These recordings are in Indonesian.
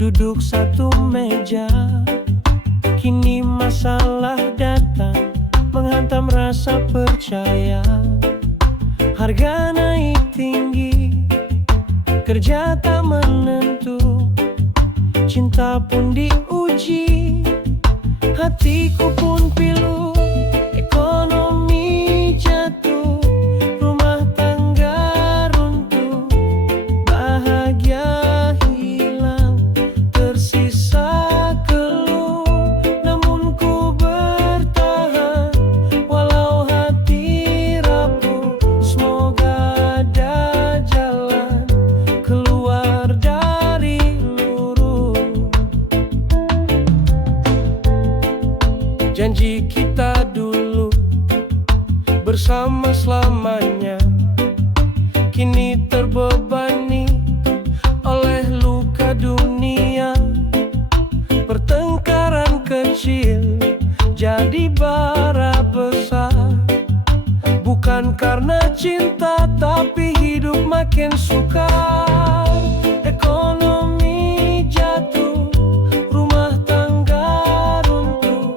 duduk satu meja. Kini masalah datang, menghantam rasa percaya. Harga naik tinggi, kerja tak menentu, cinta pun diuji, hatiku pun pilu. Ekonomi jatuh, rumah tangga runtuh, bahagia hilang, tersisa keluh. Namun ku bertahan, walau hati rapuh. Semoga ada jalan keluar dari lurung. Janji kita dulu bersama selamanya, kini terbebani oleh luka dunia. Pertengkaran kecil jadi bara besar, bukan karena cinta tapi hidup makin sukar. Ekonomi jatuh, rumah tangga runtuh,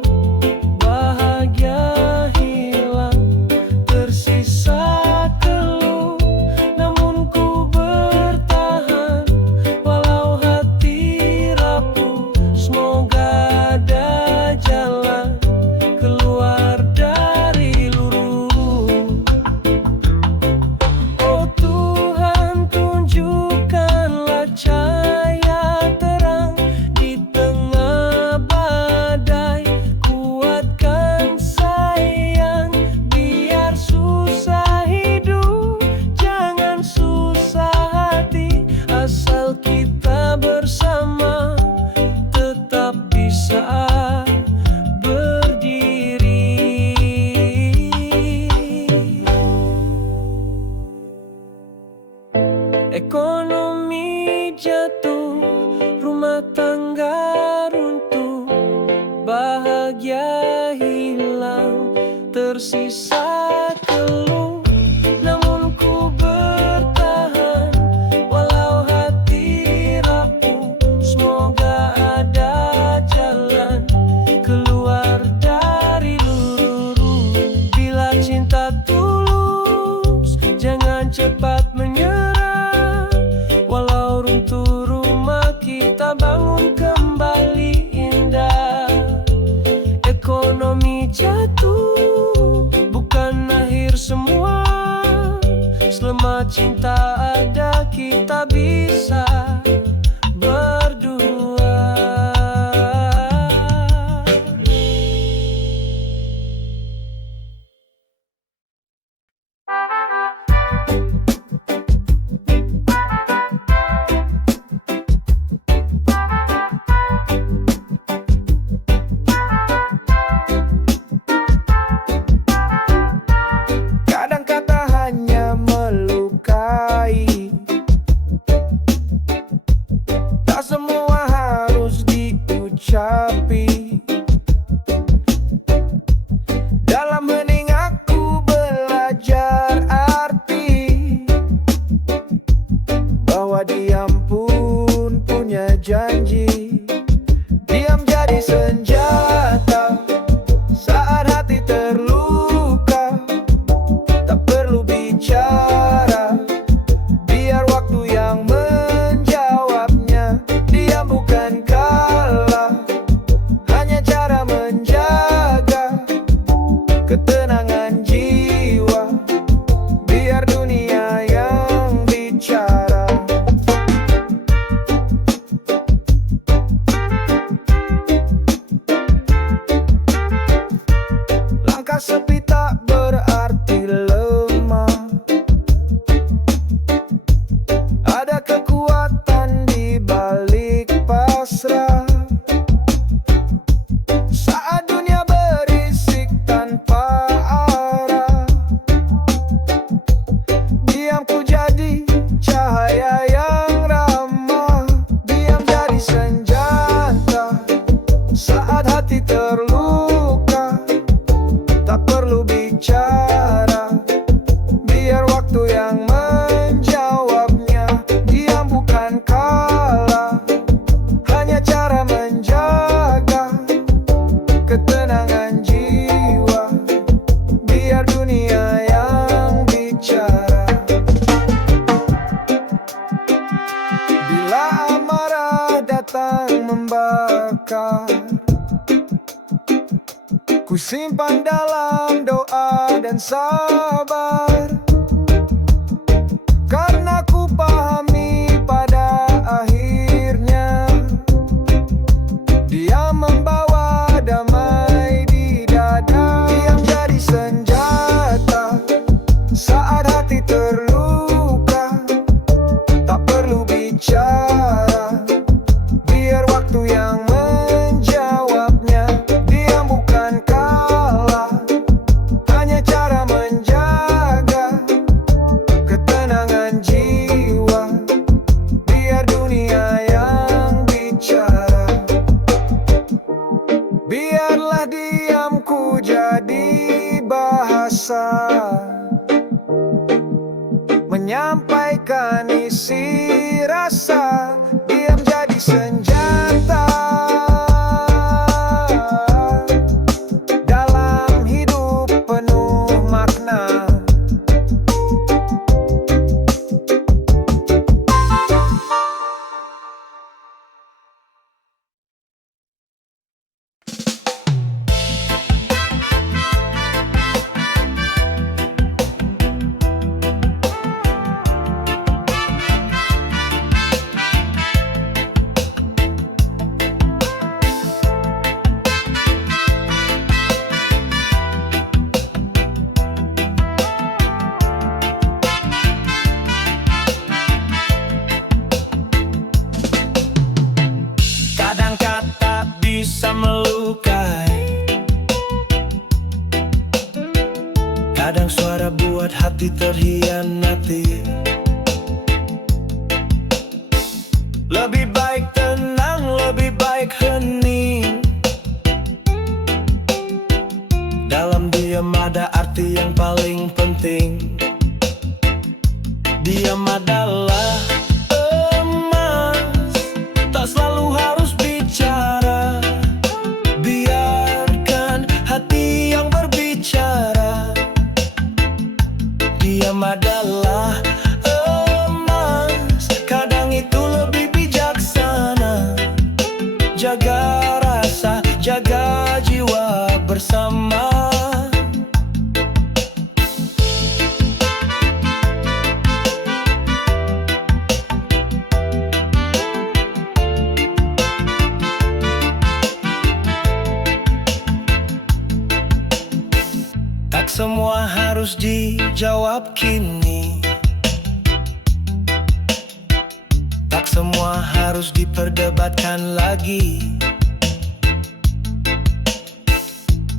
bahagia hilang, tersisa keluh. Namun ku bertahan, walau hati rapuh. Semoga ada jalan keluar dari lurung. Oh Tuhan, tunjukkanlah cahaya terang di tengah badai. Kuatkan sayang, biar susah hidup, jangan susah hati. Asal kita bersama, tetap bisa berdiri. Ekonomi jatuh, rumah tangga runtuh, bahagia hilang, tersisa keluh. Namun ku bertahan, walau hati rapuh. Semoga ada jalan keluar dari lurung. Bila cinta tulus, jangan cepat menyerah. Walau runtuh rumah, kita bangun kembali indah. Ekonomi jatuh, bukan akhir semua. Selama cinta ada, kita bisa berdua. Kadang kata hanya melukai, batang membakar. Ku simpan dalam doa dan sabar, karena ku pahami pada akhirnya dia membawa damai di dada. Diam jadi senjata saat hati terluka. Tak perlu bicara, biar waktu yang menjawabnya. Diam bukan kalah, hanya cara menjaga ketenangan jiwa. Biar dunia yang bicara, biarlah diamku jadi bahasa, menyampaikan isi rasa. Diam jadi senjata dalam hidup penuh makna. Kadang kata bisa melukai, kadang suara buat hati terhianati. Lebih baik tenang, lebih baik hening. Dalam diam ada arti yang paling penting. Diam adalah emas, tak selalu harus bicara. Biarkan hati yang berbicara. Diam adalah emas, kadang itu lebih bijaksana. Jaga rasa, jaga jiwa bersama. Tak semua harus dijawab kini, tak semua harus diperdebatkan lagi.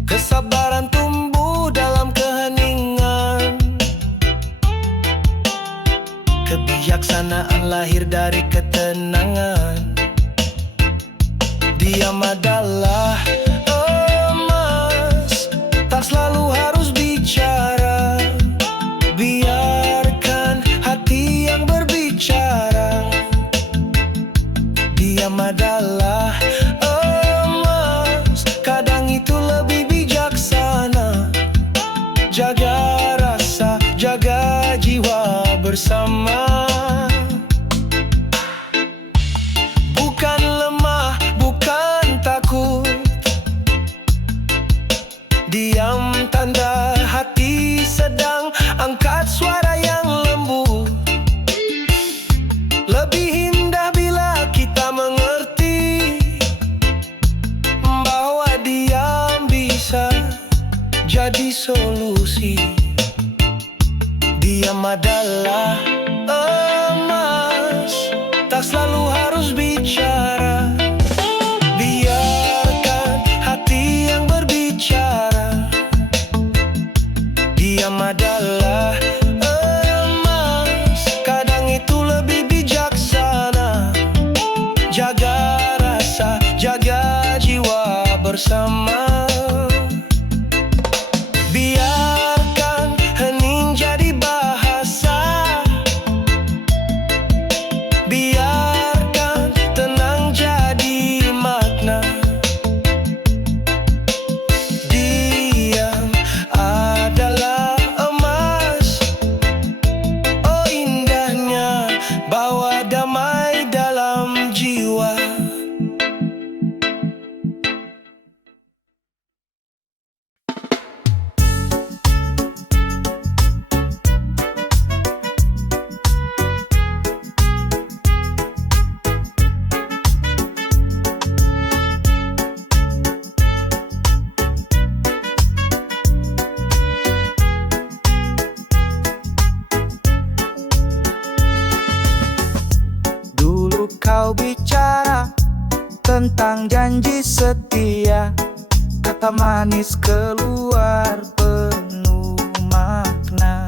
Kesabaran tumbuh dalam keheningan, kebijaksanaan lahir dari ketenangan. Diam adalah emas, tak selalu harus bicara. Biarkan hati yang berbicara. Diam adalah emas, kadang itu lebih bijaksana. Jaga rasa, jaga jiwa bersama. Bukan lemah, bukan takut. Diam tanda hati sedang angkat suara yang lembut. Lebih indah bila kita mengerti bahwa diam bisa jadi solusi. Diam adalah emas, tak selalu harus bicara. Biarkan hati yang berbicara. Diam adalah emas, kadang itu lebih bijaksana. Jaga rasa, jaga jiwa bersama. Biarkan hening jadi bahasa. Biarkan tenang jadi makna. Diam adalah emas. Oh indahnya bawa damai dalam jiwa. tentang janji setia. Kata manis keluar penuh makna,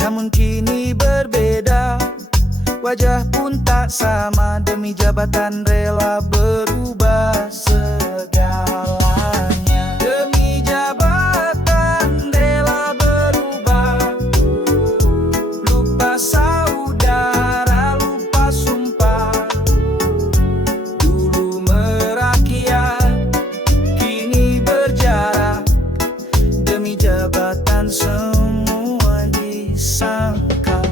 namun kini berbeda. Wajah pun tak sama, demi jabatan rela berubah segalanya. Demi jabatan rela berubah, lupa saudara, lupa sumpah. Dulu merakyat, kini berjarak. Demi jabatan semua disangkal.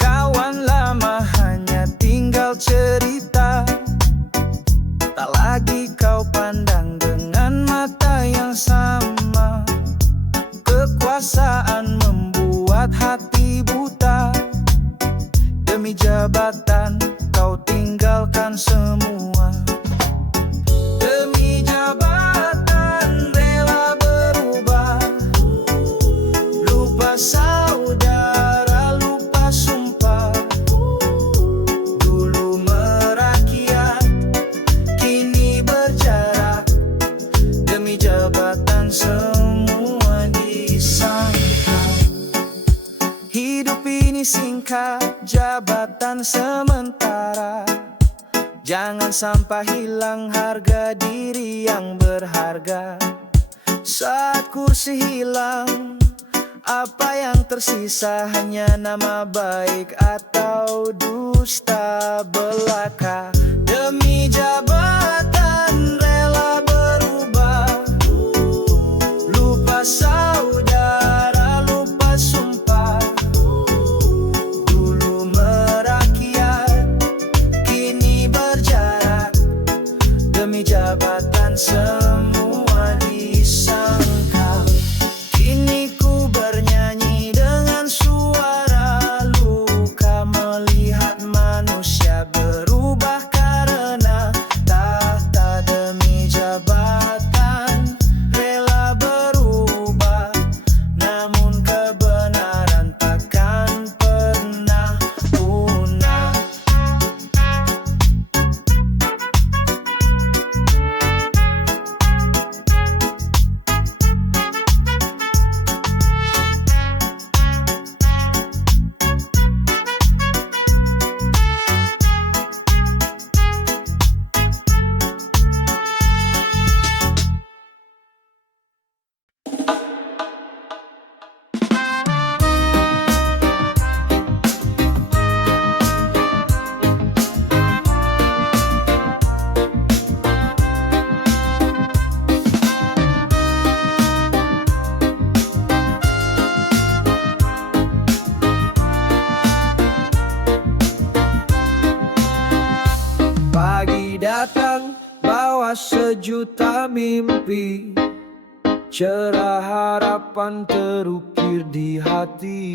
Kawan lama hanya tinggal cerita, tak lagi kau pandang dengan mata yang sama. Kekuasaan membuat hati buta. Demi jabatan kau tinggalkan semua. Demi jabatan rela berubah, lupa saudara, lupa sumpah. Dulu merakyat, kini berjarak. Demi jabatan semua disangkal. Hidup ini singkat, jabatan sementara. Jangan sampai hilang harga diri yang berharga. Saat kursi hilang, apa yang tersisa hanya nama baik atau dusta belaka. Demi jabatan rela berubah, lupa saudara, lupa sumpah. Dulu merakyat, kini berjarak. Demi jabatan semua disangkal. Kini ku bernyanyi dengan suara luka, melihat manusia berubah karena tahta. Demi jabatan rela berubah, namun kebenaran takkan pernah punah. Pagi datang bawa sejuta mimpi, cerah harapan terukir di hati.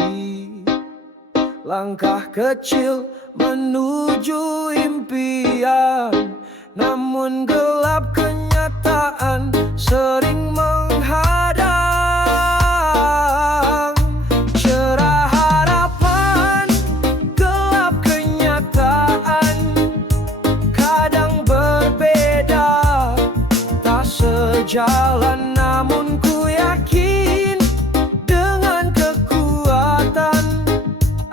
Langkah kecil menuju impian, namun gelap kenyataan sering menghadang. Cerah harapan, gelap kenyataan, kadang berbeda, tak sejalan. Namun ku yakin dengan kekuatan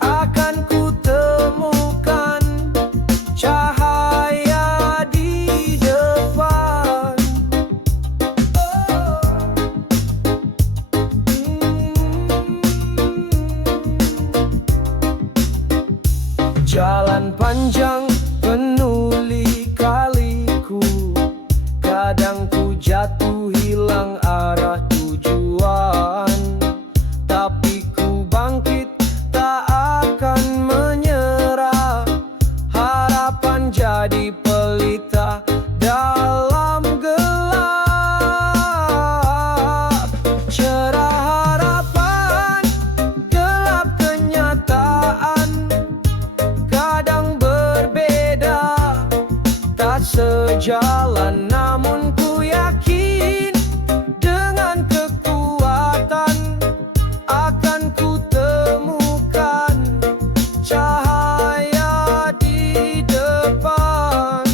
akan ku temukan cahaya di depan. Jalan panjang penuh lika-liku, kadang ku jatuh hilang arah tujuan. Tapi ku bangkit, tak akan menyerah. Harapan jadi pelita dalam gelap. Cerah harapan, gelap kenyataan, kadang berbeda, tak sejalan. Namun ku yakin dengan kekuatan akan ku temukan cahaya di depan.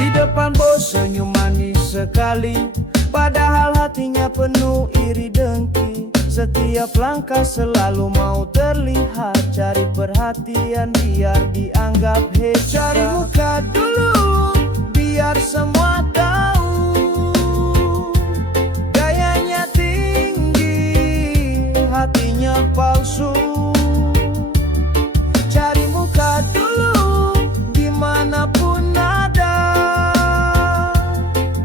Di depan bos senyum manis sekali, padahal hatinya penuh iri dengki. Setiap langkah selalu mau terlihat, cari perhatian biar dianggap hebat. Cari muka dulu biar semua tahu, gayanya tinggi, hatinya palsu. Cari muka dulu dimanapun ada,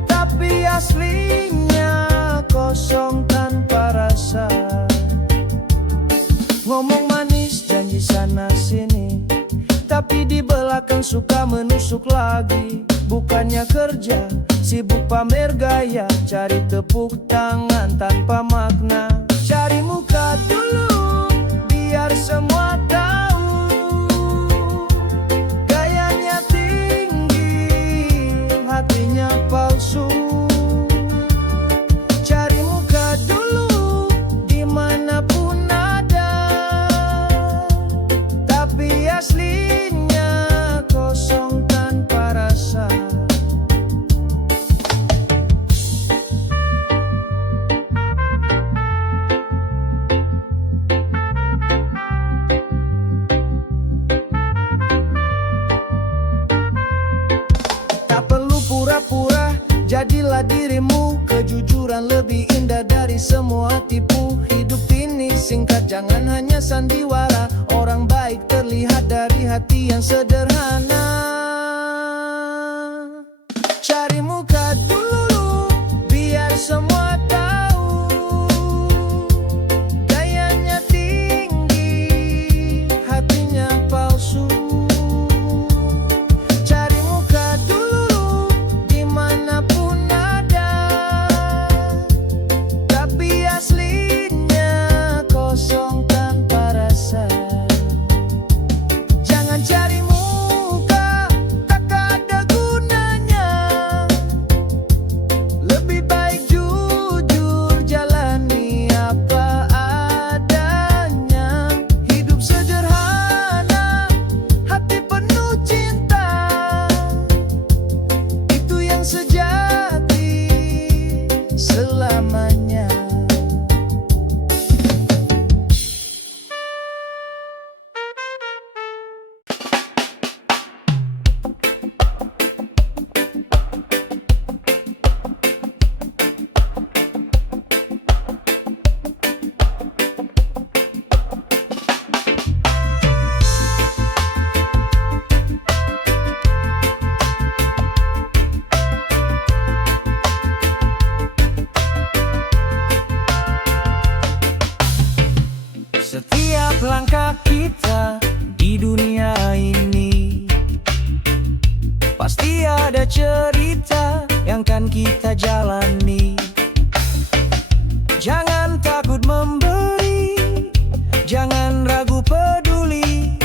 tapi aslinya kosong tanpa rasa. Ngomong manis janji sana sini, tapi di belakang suka menusuk lagi. Bukannya kerja, sibuk pamer gaya, cari tepuk tangan tanpa makna. Cari muka dulu biar semua tahu, gayanya tinggi, hatinya palsu. Cari muka dulu dimanapun ada, tapi aslinya kosong tanpa rasa. Tak perlu pura-pura, jadilah dirimu. Kejujuran lebih indah dari semua tipu. Hidup ini singkat, jangan hanya sandiwara. Orang baik terlihat dari hati yang sederhana. Cari muka dulu biar semua tahu, gayanya tinggi, hatinya palsu. Cari muka dulu dimanapun ada, tapi aslinya kosong tanpa rasa. Jangan cari muka, tak ada gunanya. Lebih baik jujur, jalani apa adanya. Hidup sederhana, hati penuh cinta, itu yang sejati selamanya. Setiap langkah kita di dunia ini pasti ada cerita yang kan kita jalani. Jangan takut memberi, jangan ragu peduli,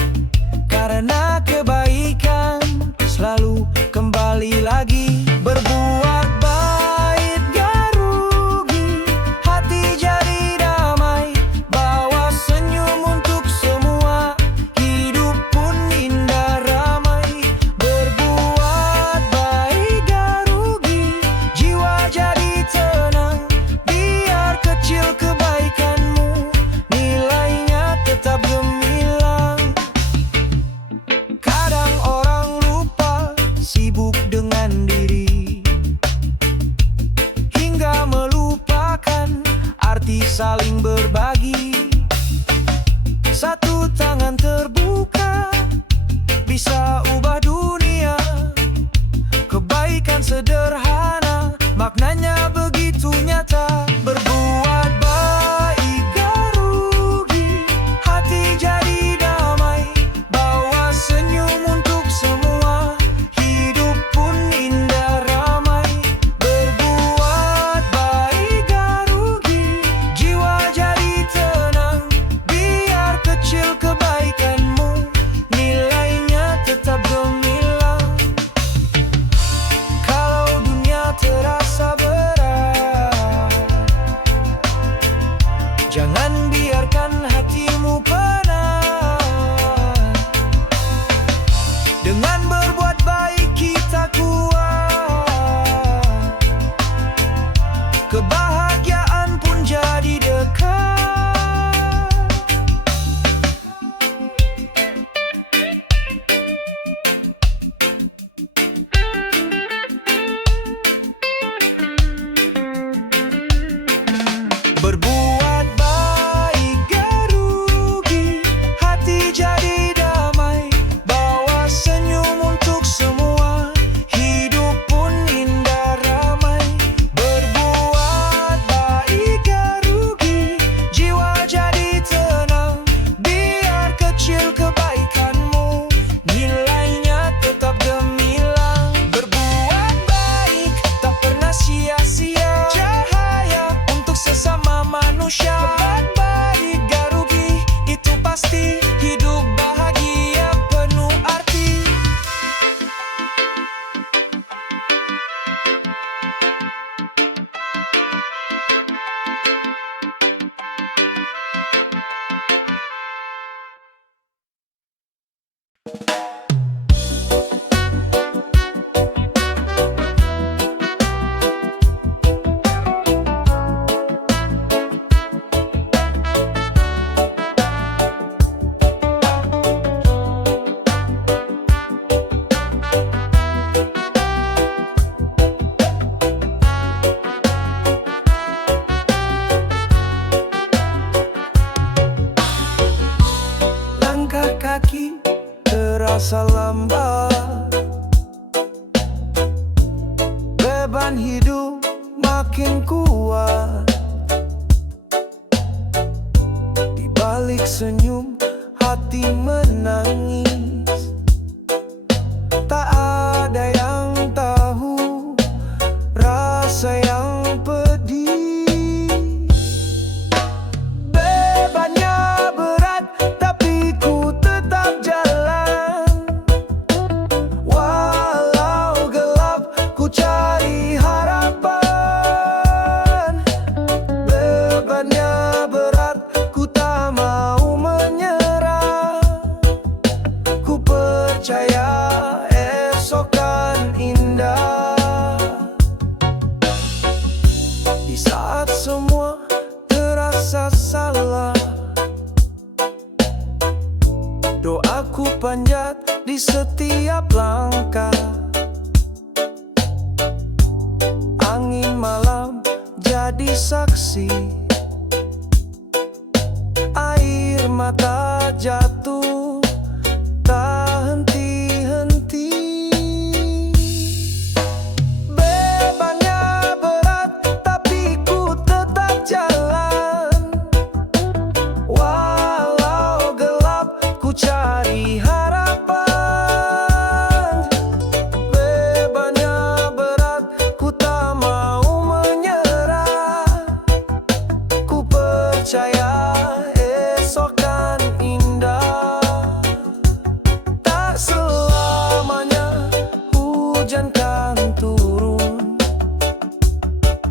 karena kebaikan selalu kembali lagi. Berbuat baik gak rugi, hati jadi damai, bawa senyum untuk semua, hidup pun indah ramai. Berbuat baik gak rugi, jiwa jadi tenang, biar kecil kebaikanmu, nilainya tetap gemilang. Kadang orang lupa, sibuk dengan diri, hingga melupakan arti saling berbagi. Satu tangan terbuka bisa ubah dunia. Kebaikan sederhana, maknanya begitu nyata. Berbuat baik gak rugi, hati jadi damai, bawa senyum untuk semua, hidup pun indah ramai. Berbuat baik gak rugi, jiwa jadi tenang, biar kecil kebaikanmu, nilainya tetap gemilang. kebahagiaan pun jadi dekat. Berbuat baik gak rugi, hati jadi damai, bawa senyum untuk semua, hidup pun indah ramai. Berbuat baik gak rugi, jiwa jadi tenang, biar kecil kebaikanmu, nilainya tetap gemilang. Berbuat baik tak pernah sia-sia, cahaya untuk sesama manusia. Berbuat baik gak rugi, itu pasti, hidup bahagia penuh arti. Langkah kaki terasa lambat, beban hidup makin kuat. Di balik senyum hati menangis, tak ada yang tahu rasa yang pedih. Bebannya berat, tapi ku tetap jalan. Walau gelap, ku cari harapan. Bebannya berat, ku tak mau menyerah. Ku percaya esok kan indah. Di saat semua terasa salah, doaku panjat di setiap langkah. Angin malam jadi saksi, air mata jatuh tak henti-henti. Bebannya berat, tapi ku tetap jalan. Walau gelap, ku cari harapan. Bebannya berat, ku tak mau menyerah. Ku percaya esok kan indah. Tak selamanya hujan kan turun,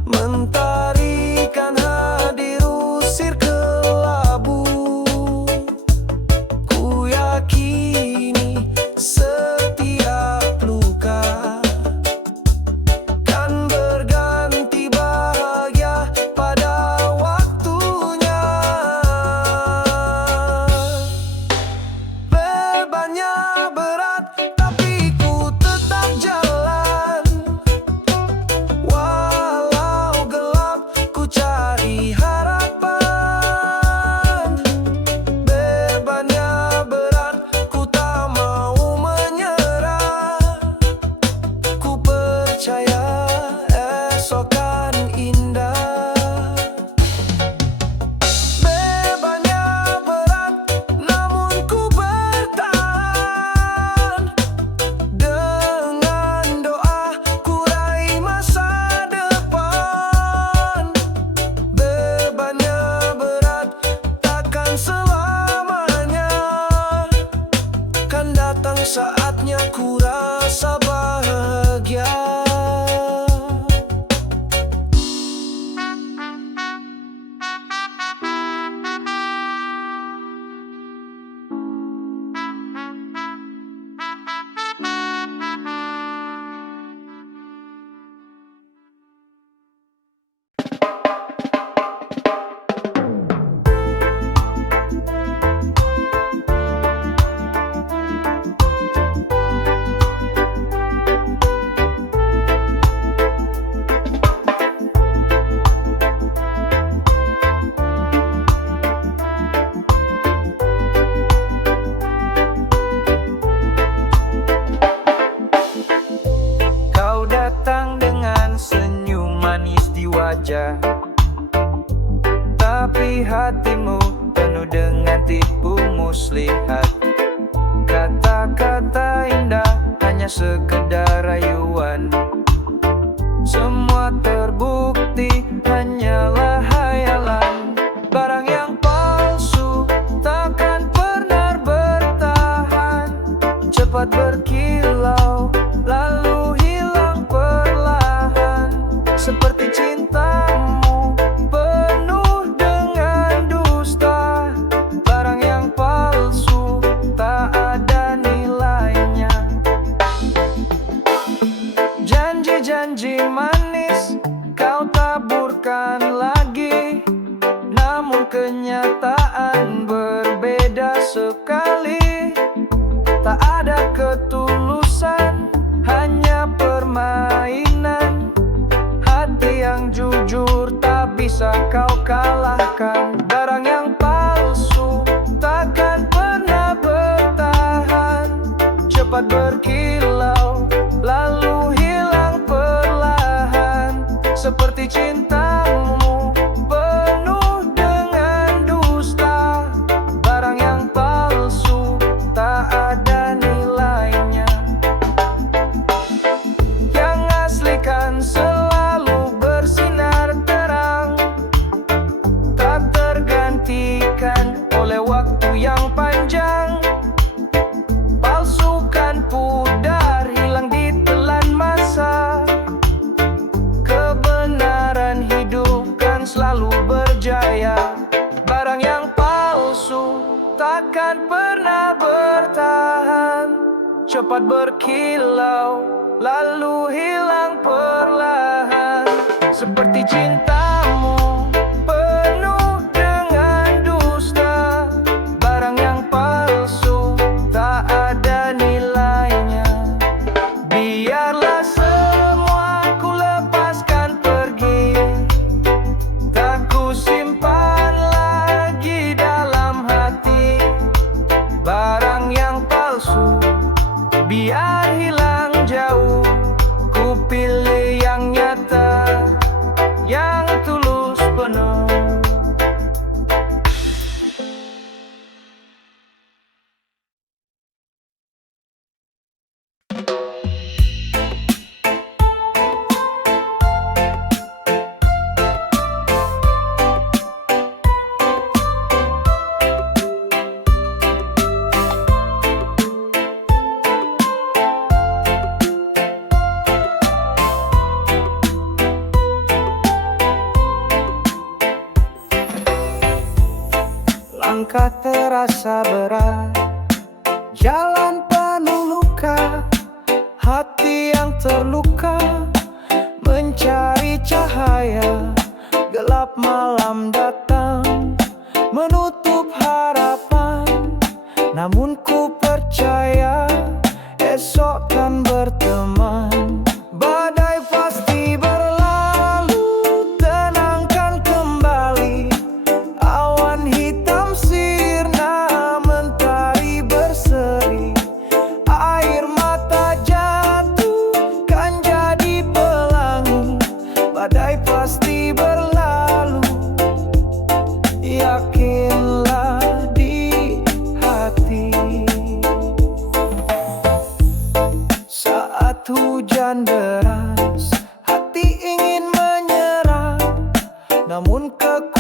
mentari kan hadir usir kelabu. Ku yakini setiap luka kan berganti bahagia pada waktunya. Bebannya berat, tapi ku tetap jalan. saja, tapi hatimu penuh dengan tipu muslihat. Kata-kata indah hanya sekedar rayuan, semua terbukti hanyalah hayalan. Barang yang palsu takkan pernah bertahan, cepat berkilau lalu hilang perlahan. Seperti cintamu penuh dengan dusta, barang yang palsu tak ada nilainya. Janji-janji manis kau taburkan lagi, namun kenyataan berbeda sekali. Tak ada ketulusan, hanya permainan. Hati yang jujur tak bisa kau kalahkan. Barang yang palsu takkan pernah bertahan, cepat berkilau lalu hilang perlahan. Seperti cintamu penuh dengan dusta, barang yang palsu tak ada nilainya. Yang asli kan selalu bersinar terang, tak tergantikan oleh waktu yang panjang. Palsu kan pudar, hilang ditelan masa. Kebenaran hidup kan selalu berjaya. Barang yang palsu takkan pernah bertahan, cepat berkilau lalu hilang perlahan. Seperti cintamu penuh dengan dusta, barang yang palsu tak ada nilainya. Biarlah semua ku lepaskan pergi, tak ku simpan lagi dalam hati. Barang yang palsu biar hilang jauh, ku pilih yang nyata, yang tulus penuh. Langkah terasa berat, jalan penuh luka, hati yang terluka mencari cahaya. Gelap malam datang menutup harapan, namun ku percaya esok kan berteman. Badai pasti berlalu, tenangkan kembali. Awan hitam sirna, mentari berseri. Air mata jatuh kan jadi pelangi. Badai pasti berlalu, yakinlah di hati. Saat hujan deras, hati ingin menyerah, namun kekuatan